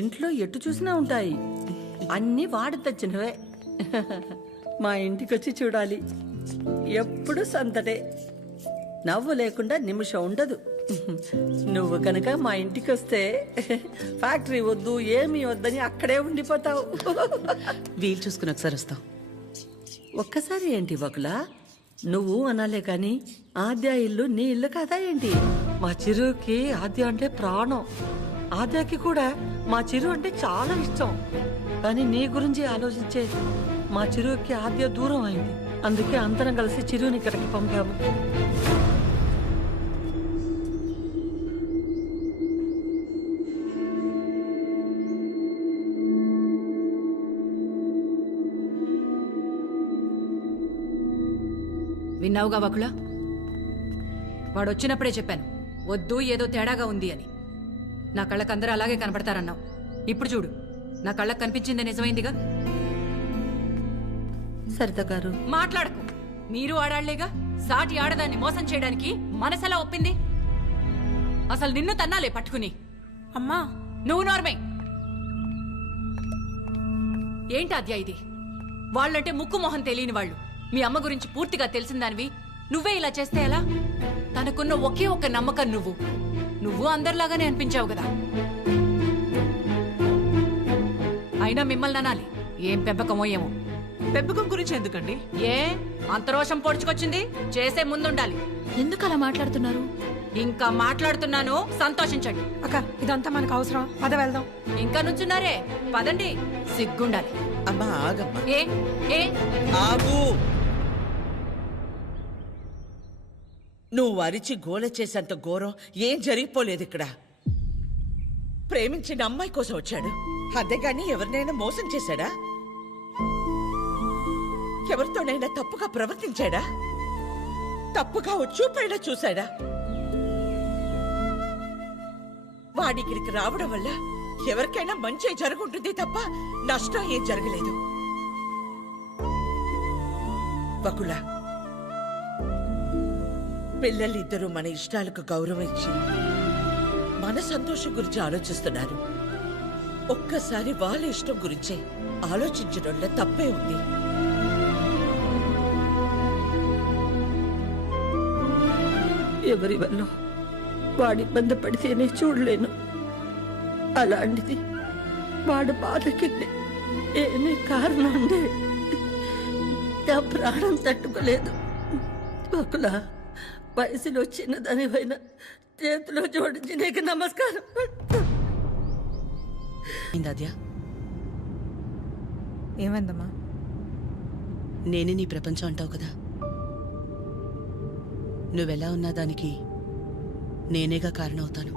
ఇంట్లో ఎటు చూసినా ఉంటాయి. అన్నీ వాడి తెచ్చినవే. మా ఇంటికి వచ్చి చూడాలి. ఎప్పుడు సందడే, నవ్వు లేకుండా నిమిషం ఉండదు. నువ్వు కనుక మా ఇంటికి వస్తే ఫ్యాక్టరీ వద్దు ఏమీ వద్దని అక్కడే ఉండిపోతావు. వీలు చూసుకుని ఒకసారి వస్తాం. ఒక్కసారి ఏంటి వకులా, నువ్వు అనాలే కాని ఆద్య ఇల్లు నీ ఇల్లు కదా ఏంటి? మా చిరుకి ఆద్య అంటే ప్రాణం. ఆద్యకి కూడా మా చిరు అంటే చాలా ఇష్టం. కానీ నీ గురించి ఆలోచించే మా చిరుకి ఆద్య దూరం అయింది. అందుకే అందరం కలిసి చిరుని ఇక్కడికి పంపాము. విన్నావుగా వకులా, వాడు వచ్చినప్పుడే చెప్పాను వద్దు, ఏదో తేడాగా ఉంది అని. నా కళ్ళకు అందరూ అలాగే కనపడతారన్నావు. ఇప్పుడు చూడు, నా కళ్ళకు కనిపించింది నిజమైందిగా. సరిత గారు మాట్లాడకు. మీరు ఆడాళ్లేగా. సాటి ఆడదాన్ని మోసం చేయడానికి మనసెలా ఒప్పింది? అసలు నిన్ను తన్నాలే పట్టుకుని. అమ్మా, నువ్వు నోర్మే. ఏంటి అద్యా ఇది? వాళ్ళంటే ముక్కు మొహం తెలియని వాళ్ళు. మీ అమ్మ గురించి పూర్తిగా తెలిసిందానివి నువ్వే ఇలా చేస్తే ఎలా? తనకున్న ఒకే ఒక్క నమ్మకం నువ్వు అందరిలాగానే అనిపించావు కదా. అయినా మిమ్మల్ని అనాలి. ఏం పెంపకమో ఏమో. పెంపకం గురించి ఎందుకండి? ఏ అంత రోషం పొడుచుకొచ్చింది? చేసే ముందుండాలి. ఎందుకు అలా మాట్లాడుతున్నారు? ఇంకా మాట్లాడుతున్నాను, సంతోషించండి. అక్క, ఇదంతా మనకు అవసరం. పద వెళ్దాం. ఇంకా నుంచున్నారే, పదండి. సిగ్గుండాలి. అమ్మా ఆగమ్మా. ఏ ఏ ఆగు. నువ్వు అరిచి గోల చేసేంత ఘోరం ఏం జరిగిపోలేదు ఇక్కడ. ప్రేమించిన అమ్మాయి కోసం వచ్చాడు, అంతేగాని ఎవరినైనా మోసం చేశాడా? ఎవరితోనైనా తప్పుగా ప్రవర్తించాడా? తప్పుగా చూపైనా చూశాడా? వాడికిడికి రావడం వల్ల ఎవరికైనా మంచి జరుగుంటుంది తప్ప నష్టం ఏం జరగలేదు. వకులా, పిల్లలిద్దరూ మన ఇష్టాలకు గౌరవం ఇచ్చి మన సంతోషం గురించి ఆలోచిస్తున్నారు. ఒక్కసారి వాళ్ళ ఇష్టం గురించే ఆలోచించడంలో తప్పే ఉంది. ఎవరి వల్ల వాడి ఇబ్బంది పడితేనే చూడలేను. అలాంటిది వాడు బాధకి ఏమీ కారణం ఉండే నా ప్రాణం తట్టుకోలేదు. ఒకలా వయసులో చిన్నదానివైనా చేతిలో జోడించి నీకు నమస్కారం. ఏమైందమ్మా? నేనే నీ ప్రపంచం అంటావు కదా. నువ్వెలా ఉన్నా దానికి నేనేగా కారణమవుతాను.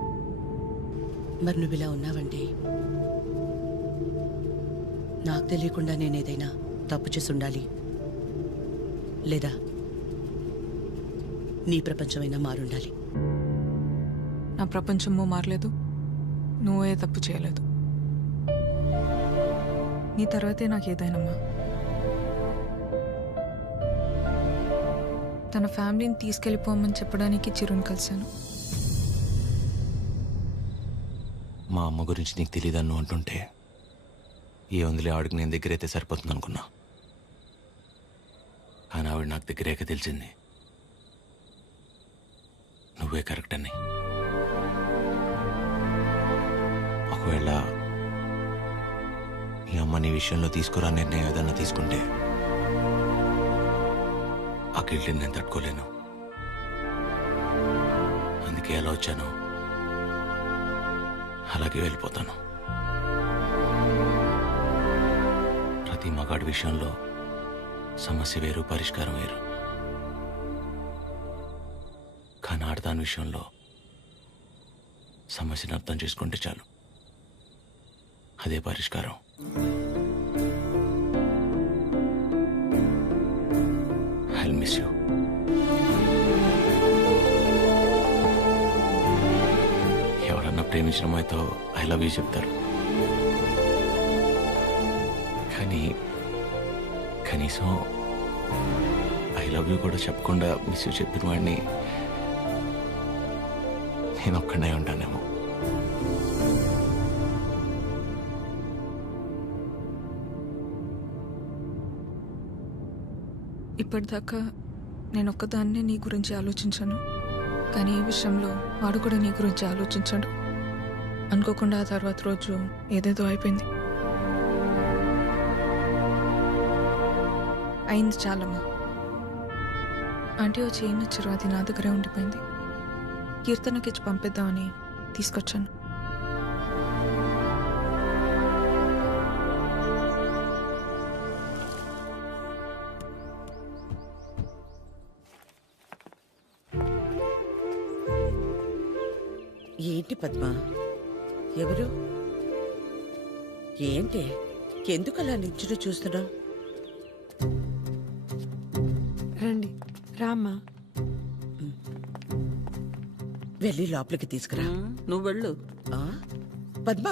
మరి నువ్విలా ఉన్నావంటే నాకు తెలియకుండా నేనేదైనా తప్పు చేసి ఉండాలి, లేదా నీ ప్రపంచమైనా మారుండాలి. నా ప్రపంచము మారలేదు, నువ్వే తప్పు చేయలేదు. నీ తర్వాతే నాకేదైనమ్మా. తన ఫ్యామిలీని తీసుకెళ్ళిపోమని చెప్పడానికి చిరుని కలిశాను. మా అమ్మ గురించి నీకు తెలియదన్ను అంటుంటే ఏ వందలే ఆవిడకి నేను దగ్గరైతే సరిపోతుంది అనుకున్నా. కానీ ఆవిడ నాకు దగ్గరేక తెలిసింది నువ్వే కరెక్ట్ అని. ఒకవేళ ఈ అమ్మ నీ విషయంలో తీసుకురా నిర్ణయం ఏదన్నా తీసుకుంటే ఆ గిల్ట్ని నేను తట్టుకోలేను. అందుకే ఎలా వచ్చాను అలాగే వెళ్ళిపోతాను. ప్రతి మగాడి విషయంలో సమస్య వేరు, పరిష్కారం వేరు. కానీ ఆడదాని విషయంలో సమస్యను అర్థం చేసుకుంటే చాలు, అదే పరిష్కారం. I miss you. ఎవరన్నా ప్రేమించిన అమ్మాయితో ఐ లవ్ యూ చెప్తారు, కానీ కనీసం ఐ లవ్ యూ కూడా చెప్పకుండా మిస్ యూ చెప్పిన వాడిని నేను ఒక్కడే ఉంటానేమో. ఇప్పటిదాకా నేను ఒక్కదాన్నే నీ గురించి ఆలోచించాను, కానీ ఈ విషయంలో వాడు కూడా నీ గురించి ఆలోచించాడు. అనుకోకుండా ఆ తర్వాత రోజు ఏదేదో అయిపోయింది. అయింది చాలమ్మా. ఆంటీ వచ్చి ఏం నచ్చారు, అది నా దగ్గరే ఉండిపోయింది. కీర్తనకి ఇచ్చి పంపిద్దామని తీసుకొచ్చాను. ఏంటి పద్మ? ఎవరు? ఏంటి? ఎందుకు అలా నించుని చూస్తున్నావు? రండి రామ్మా. వెళ్ళి లోపలికి తీసుకురా. నువ్వు వెళ్ళు. ఆ? పద్మ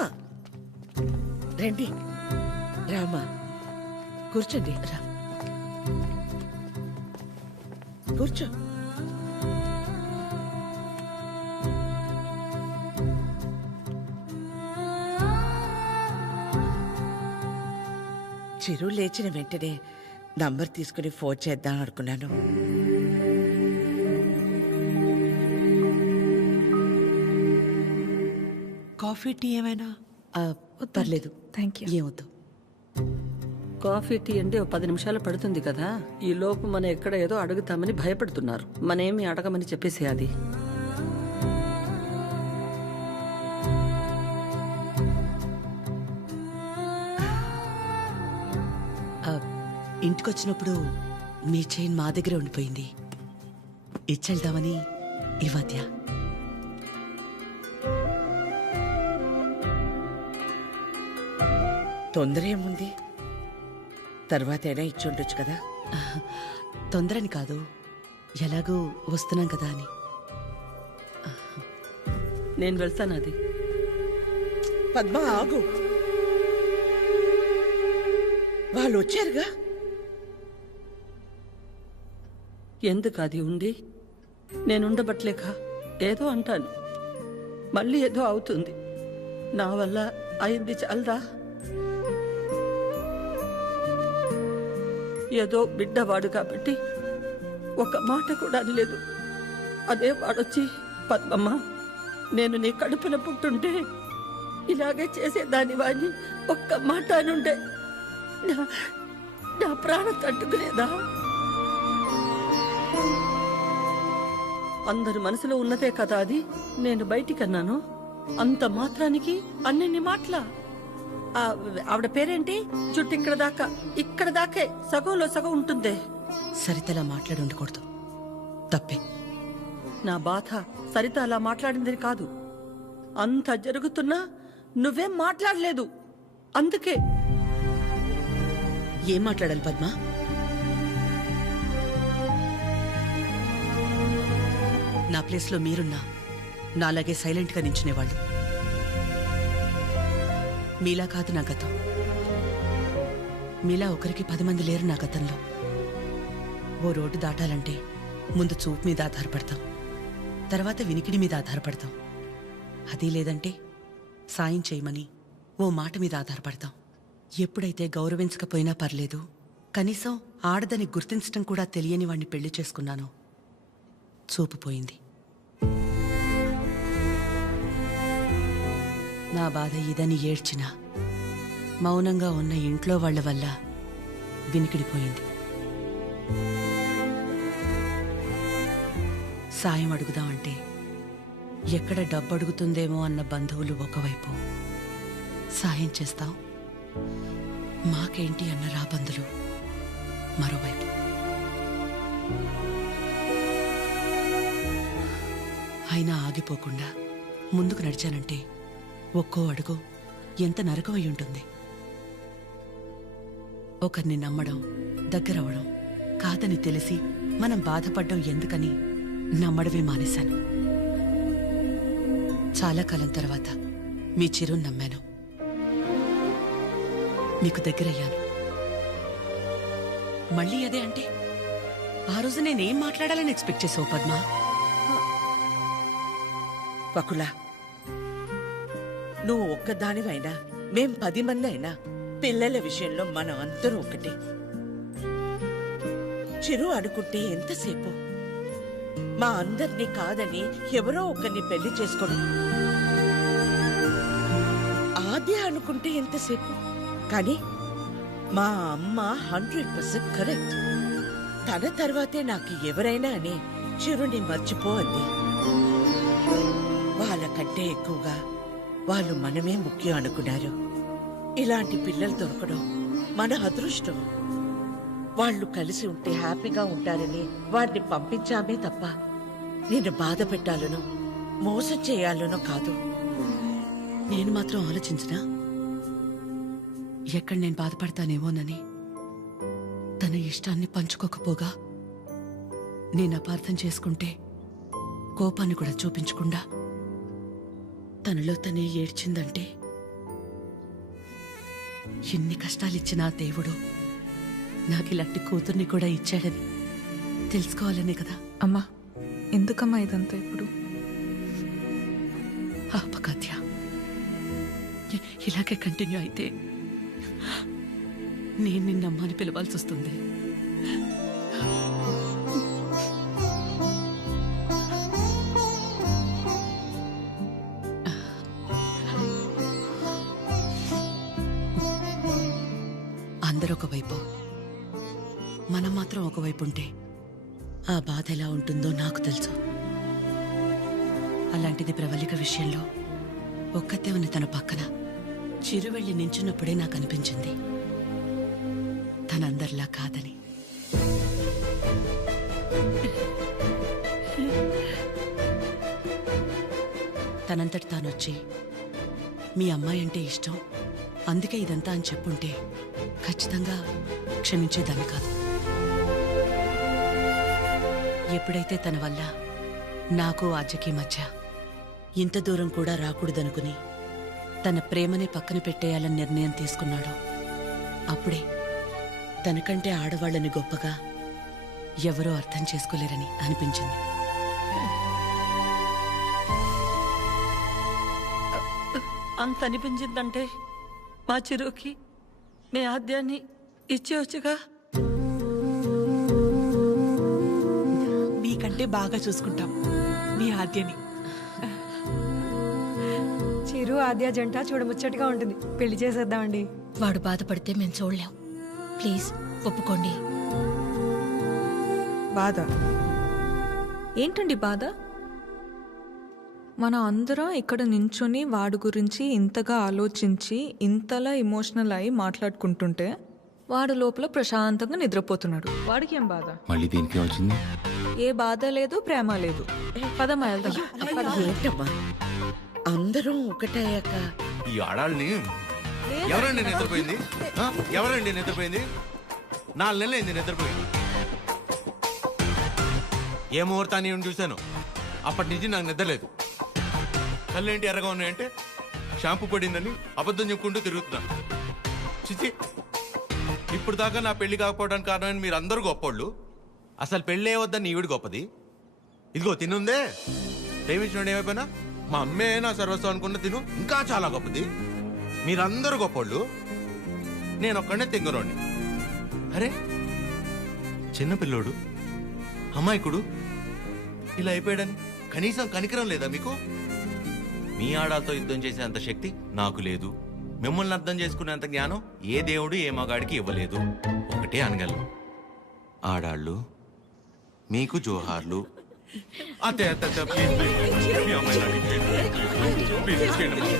రండి, రామా కూర్చోండి. రా కూర్చో. చిరు లేచిన వెంటనే నంబర్ తీసుకుని ఫోన్ చేద్దాం అనుకున్నాను. కాఫీ టీ ఏమైనా? పర్లేదు, థ్యాంక్ యూ. ఏమవుతు. కాఫీ టీ అంటే 10 నిమిషాలు పడుతుంది కదా. ఈ లోపు మనం ఎక్కడ ఏదో అడుగుతామని భయపడుతున్నారు. మనేమి అడగమని చెప్పేసి అది. ఇంటికొచ్చినప్పుడు మీ చైన్ మా దగ్గర ఉండిపోయింది, ఇచ్చెళ్దామని ఈ మధ్య. తొందర ఏముంది, తర్వాత అయినా ఇచ్చుండొచ్చు కదా. తొందరని కాదు, ఎలాగూ వస్తున్నాం కదా అని. నేను వెళ్తాను అది. పద్మ ఆగు, వాళ్ళు వచ్చారుగా. ఎందుకు అది ఉండి నేనుండబట్లేక ఏదో అంటాను, మళ్ళీ ఏదో అవుతుంది. నా వల్ల అయింది చాలదా? ఏదో బిడ్డవాడు కాబట్టి ఒక మాట కూడా అనలేదు. అదే వాడొచ్చి పద్మమ్మ నేను నీ కడుపున పుట్టుంటే ఇలాగే చేసేదాని వాడిని ఒక్క మాట అనుండే నా ప్రాణం తట్టుకునేదా? అందరి మనసులో ఉన్నదే కదా అది. నేను బయటికన్నాను, అంత మాత్రానికి అన్నెన్ని మాటలా? ఆవిడ పేరేంటి? జుట్టు ఇక్కడ దాకే సగంలో సగం ఉంటుందే. సరితలా మాట్లాడి ఉండకూడదు, తప్పే. నా బాధ సరిత అలా మాట్లాడింది కాదు. అంత జరుగుతున్నా నువ్వేం మాట్లాడలేదు, అందుకే. ఏం మాట్లాడాలి పద్మ? నా ప్లేస్లో మీరున్నా నాలాగే సైలెంట్గా నించునేవాళ్ళు. మీలా కాదు నా గతం. మీలా ఒకరికి 10 మంది లేరు నా గతంలో. ఓ రోడ్డు దాటాలంటే ముందు చూపు మీద ఆధారపడతాం, తర్వాత వినికిడి మీద ఆధారపడతాం. అది లేదంటే సాయం చేయమని ఓ మాట మీద ఆధారపడతాం. ఎప్పుడైతే గౌరవించకపోయినా పర్లేదు, కనీసం ఆడదని గుర్తించటం కూడా తెలియని వాణ్ణి పెళ్లి చేసుకున్నానో చూపు పోయింది. నా బాధ ఇదని ఏడ్చినా మౌనంగా ఉన్న ఇంట్లో వాళ్ల వల్ల వినికిడిపోయింది. సాయం అడుగుదామంటే ఎక్కడ డబ్బు అడుగుతుందేమో అన్న బంధువులు ఒకవైపు, సాయం చేస్తాం మాకేంటి అన్న రాబందులు మరోవైపు. అయినా ఆగిపోకుండా ముందుకు నడిచానంటే ఒక్కో అడుగు ఎంత నరకమై ఉంటుంది. ఒకరిని నమ్మడం, దగ్గరవడం కాదని తెలిసి మనం బాధపడ్డం ఎందుకని నమ్మడమే మానేశాను. చాలా కాలం తర్వాత మీ చిరుని నమ్మాను, మీకు దగ్గరయ్యాను. మళ్ళీ అదే అంటే ఆ రోజు నేనేం మాట్లాడాలని ఎక్స్పెక్ట్ చేసావు పద్మ? వకులా, నువ్వు ఒక్కదానివైనా మేం 10 మంది అయినా పిల్లల విషయంలో మనం అందరూ ఒకటే. చిరు అనుకుంటే ఎంతసేపు? మా అందరినీ కాదని ఎవరో ఒకరిని పెళ్లి చేసుకోవడం. ఆద్య అనుకుంటే ఎంతసేపు? కానీ మా అమ్మ 100% కరెక్ట్. తన తర్వాతే నాకు ఎవరైనా అని చిరుని మర్చిపో అంది. వాళ్ళకంటే ఎక్కువగా వాళ్ళు మనమే ముఖ్యం అనుకున్నారు. ఇలాంటి పిల్లలు దొరకడం మన అదృష్టం. వాళ్ళు కలిసి ఉంటే హ్యాపీగా ఉంటారని వాడిని పంపించామే తప్ప నిన్ను బాధ పెట్టాలనో మోసం చేయాలనో కాదు. నేను మాత్రం ఆలోచించనా ఎక్కడ నేను బాధపడతానేమోనని? తన ఇష్టాన్ని పంచుకోకపోగా నేను అపార్థం చేసుకుంటే కోపాన్ని కూడా చూపించకుండా తనలో తనే ఏడ్చిందంటే ఎన్ని కష్టాలిచ్చినా దేవుడు నాకు ఇలాంటి కూతుర్ని కూడా ఇచ్చాడని తెలుసుకోవాలనే కదా. అమ్మా, ఎందుకమ్మా ఇదంతా ఇప్పుడు? ఆపకాత్య, ఇలాగే కంటిన్యూ అయితే నేను నిన్నమ్మా అని పిలవాల్సి వస్తుంది. అందరూ ఒకవైపు, మనం మాత్రం ఒకవైపు ఉంటే ఆ బాధ ఎలా ఉంటుందో నాకు తెలుసు. అలాంటిది ప్రవళిక విషయంలో ఒక్కతే ఉంది తన పక్కన. చిరు వెళ్ళి నించున్నప్పుడే నాకు అనిపించింది తనందరిలా కాదని. తనంతటి తానొచ్చి మీ అమ్మాయి అంటే ఇష్టం అందుకే ఇదంతా అని చెప్పుంటే ఖచ్చితంగా క్షమించేదాన్ని కాదు. ఎప్పుడైతే తన వల్ల నాకు ఆద్యకి మధ్య ఇంత దూరం కూడా రాకూడదనుకుని తన ప్రేమనే పక్కన పెట్టేయాలని నిర్ణయం తీసుకున్నాడో అప్పుడే తనకంటే ఆడవాళ్ళని గొప్పగా ఎవరూ అర్థం చేసుకోలేరని అనిపించింది. అంత అనిపించిందంటే మా చిరుకి మీ ఆద్యాన్ని ఇచ్చేవచ్చుగా. మీకంటే బాగా చూసుకుంటాం మీ ఆద్యని. చిరు ఆద్య జంట చూడముచ్చటగా ఉంటుంది. పెళ్లి చేసేద్దామండి. వాడు బాధపడితే మేము చూడలేం. ప్లీజ్ ఒప్పుకోండి. బాధ ఏంటండి బాధ? మన అందరం ఇక్కడ నించుని వాడి గురించి ఇంతగా ఆలోచించి ఇంతలా ఎమోషనల్ అయి మాట్లాడుకుంటుంటే వాడు లోపల ప్రశాంతంగా నిద్రపోతున్నాడు. వాడికి ఏం బాధ? మళ్ళీ దీనికి వచ్చింది. ఏ బాధ లేదు, ప్రేమ లేదు. పదమ్మా వెళ్దాం. ఏంటమ్మా అందరం ఒకటయ్యాక ఈ ఆడాళ్ళని ఎవరండి నిద్రపోయింది? ఎవరండి నిద్రపోయింది? 4 నెలలు అయింది నిద్రపోయింది. ఏ ముహూర్తాన్ని చూశాను అప్పటి నుంచి నాకు నిద్రలేదు. కళ్ళేంటి ఎర్రగా ఉన్నాయంటే షాంపూ పడిందని అబద్ధం చెప్పుకుంటూ తిరుగుతున్నాను. చిచి, ఇప్పుడు దాకా నా పెళ్లి కాకపోవడానికి కారణమైన మీరు అందరూ గొప్పోళ్ళు. అసలు పెళ్ళే వద్దని ఈవిడ గొప్పది. ఇదిగో తినుందే, ప్రేమించిన ఏమైపోయినా మా అమ్మే నా సర్వస్వం అనుకున్న తిను ఇంకా చాలా గొప్పది. మీరందరూ గొప్పోళ్ళు, నేను ఒక్కడే తెంగరోడిని. అరే చిన్నపిల్లోడు అమాయకుడు ఇలా అయిపోయాడని కనీసం కనికరం లేదా మీకు? మీ ఆడాలతో యుద్ధం చేసేంత శక్తి నాకు లేదు. మిమ్మల్ని అర్థం చేసుకునేంత జ్ఞానం ఏ దేవుడు ఏ మగాడికి ఇవ్వలేదు. ఒకటే అనగలను, ఆడాళ్ళు మీకు జోహార్లు. అతే అతే ప్లీజ్ ప్లీజ్ మీ అమ్మాయి నాకు ప్లీజ్ తీసుకెళ్ళండి.